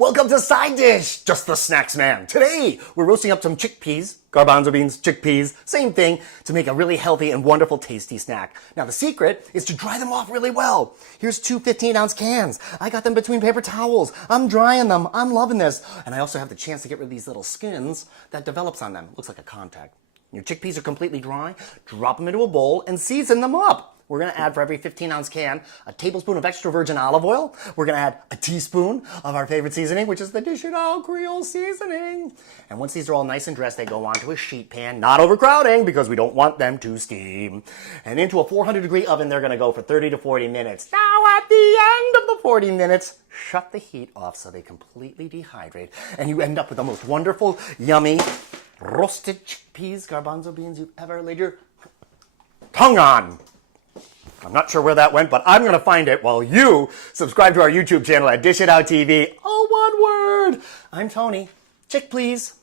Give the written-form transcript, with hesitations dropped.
Welcome to Side Dish, just the snacks man. Today, we're roasting up some chickpeas, garbanzo beans, chickpeas, same thing, to make a really healthy and wonderful tasty snack. Now the secret is to dry them off really well. Here's two 15-ounce cans. I got them between paper towels. I'm drying them. I'm loving this. And I also have the chance to get rid of these little skins that develops on them. Looks like a contact. Your chickpeas are completely dry. Drop them into a bowl and season them up. We're going to add, for every 15-ounce can, a tablespoon of extra virgin olive oil. We're going to add a teaspoon of our favorite seasoning, which is the Dish It Out Creole seasoning. And once these are all nice and dressed, they go onto a sheet pan, not overcrowding because we don't want them to steam. And into a 400-degree oven, they're going to go for 30 to 40 minutes. Now, at the end of the 40 minutes, shut the heat off so they completely dehydrate. And you end up with the most wonderful, yummy, roasted chickpeas, garbanzo beans you've ever laid your tongue on. I'm not sure where that went, but I'm going to find it while you subscribe to our YouTube channel at Dish It Out TV. All one word. I'm Tony. Chick, please.